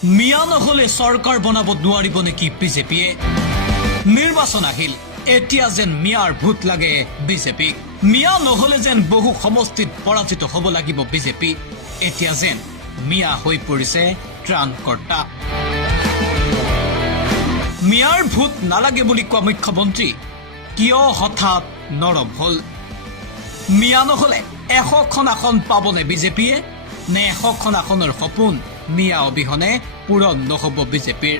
মিয়া নহলে চৰকাৰ বনাব নোৱাৰিব নেকি বিজেপিয়ে? নিৰ্বাচন আহিল, এতিয়া যেন মিয়াৰ ভূত লাগে বিজেপিক। মিয়া নহলে যেন বহু সমষ্টিত পৰাজিত হ'ব লাগিব বিজেপি। এতিয়া যেন মিয়া হৈ পৰিছে ত্ৰাণকৰ্তা। মিয়াৰ ভূত নালাগে বুলি কোৱা মুখ্যমন্ত্ৰী কিয় হঠাৎ নৰম হল? মিয়া নহলে 100খন আসন পাবনে বিজেপিয়ে? নে 100খন আসনৰ সপোন মিয়া অবিহনে পূৰণ নহব বিজেপিৰ?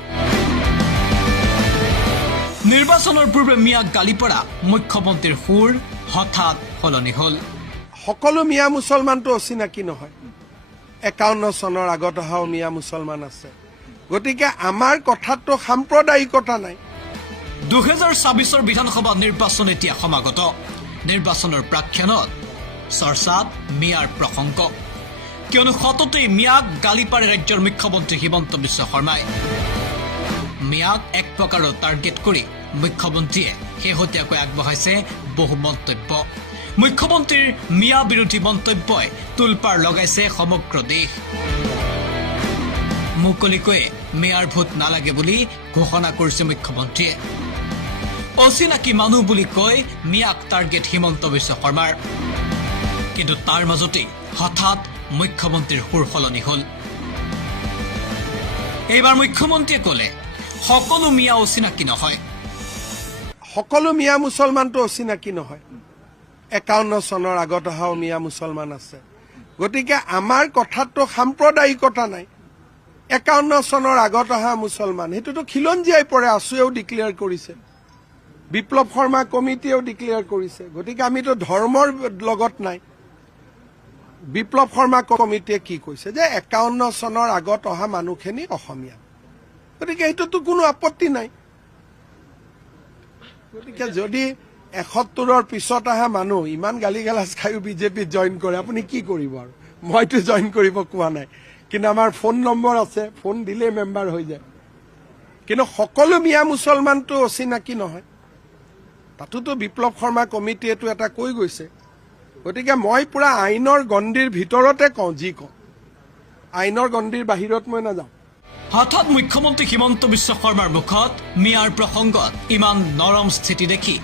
নিৰ্বাচনৰ পূৰ্বে মিয়াক গালি পৰা মুখ্যমন্ত্ৰীৰ সুৰ হঠাৎ সলনি হল। সকলো মিয়া মুছলমানটো অচিনাকি নহয়। 51 চনৰ আগত অহাও মিয়া মুছলমান আছে। গতিকে আমাৰ কথাতো সাম্প্ৰদায়িকতা নাই। 2024 বিধানসভা নিৰ্বাচন এতিয়া সমাগত। নিৰ্বাচনৰ প্ৰাক্ষণত চৰ্চাত মিয়াৰ প্ৰসংগ, কিয়নো সততেই মিয়াক গালি পাৰে ৰাজ্যৰ মুখ্যমন্ত্ৰী হিমন্ত বিশ্ব শৰ্মাই। মিয়াক এক প্ৰকাৰৰ টাৰ্গেট কৰি মুখ্যমন্ত্ৰীয়ে শেহতীয়াকৈ আগবঢ়াইছে বহু মন্তব্য। মুখ্যমন্ত্ৰীৰ মিয়া বিৰোধী মন্তব্যই তোলপাৰ লগাইছে সমগ্ৰ দেশ। মুকলিকৈয়ে মিয়াৰ ভোট নালাগে বুলি ঘোষণা কৰিছে মুখ্যমন্ত্ৰীয়ে। অচিনাকি মানুহ বুলি কৈ মিয়াক টাৰ্গেট হিমন্ত বিশ্ব শৰ্মাৰ। কিন্তু তাৰ মাজতেই হঠাৎ মুখ্যমন্ত্ৰীৰ সুৰ সলনি হল। এইবাৰ মুখ্যমন্ত্ৰীয়ে কলে সকলো মিয়া অচিনাকি নহয়। সকলো মিয়া মুছলমানটো অচিনাকি নহয়। 51 চনৰ আগত অহাও মিয়া মুছলমান আছে। গতিকে আমাৰ কথাতো সাম্প্ৰদায়িকতা নাই। 51 চনৰ আগত অহা মুছলমান সেইটোতো খিলঞ্জীয়াই পৰে। আছুৱেও ডিক্লেয়াৰ কৰিছে, বিপ্লৱ শৰ্মা কমিটিয়েও ডিক্লেয়াৰ কৰিছে। গতিকে আমিতো ধৰ্মৰ লগত নাই। বিপ্লৱ শৰ্মা কমিটিয়ে কি কৈছে যে 51 চনৰ আগত অহা মানুহখিনি অসমীয়া। গতিকে এইটোতো কোনো আপত্তি নাই। গতিকে যদি 71ৰ পিছত অহা মানুহ ইমান গালি গালাজ খায়ো বিজেপিত জইন কৰে, আপুনি কি কৰিব? আৰু মইতো জইন কৰিব কোৱা নাই, কিন্তু আমাৰ ফোন নম্বৰ আছে, ফোন দিলে মেম্বাৰ হৈ যায়। কিন্তু সকলো মিয়া মুছলমানটো অচিনাকি নহয়। তাতোতো বিপ্লৱ শৰ্মা কমিটিয়েতো এটা কৈ গৈছে। গতিকে মই পুৰা আইনৰ গণ্ডিৰ ভিতৰতে কওঁ, যি কওঁ আইনৰ গণ্ডিৰ বাহিৰত মই নাযাওঁ। হঠাৎ মুখ্যমন্ত্ৰী হিমন্ত বিশ্ব শৰ্মাৰ মুখত মিয়াৰ প্ৰসংগত ইমান নৰম স্থিতি দেখি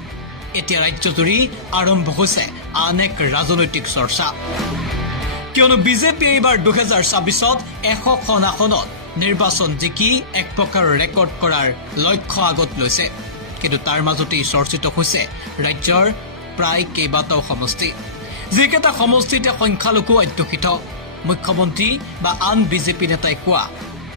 এতিয়া ৰাজ্যজুৰি আৰম্ভ হৈছে আন এক ৰাজনৈতিক চৰ্চা। কিয়নো বিজেপিয়ে এইবাৰ 2024ত 100খন আসনত নিৰ্বাচন জিকি এক প্ৰকাৰৰ ৰেকৰ্ড কৰাৰ লক্ষ্য আগত লৈছে। কিন্তু তাৰ মাজতেই চৰ্চিত হৈছে ৰাজ্যৰ প্ৰায় কেইবাটাও সমষ্টি, যিকেইটা সমষ্টিতে সংখ্যালঘু অধ্যুষিত। মুখ্যমন্ত্ৰী বা আন বিজেপি নেতাই কোৱা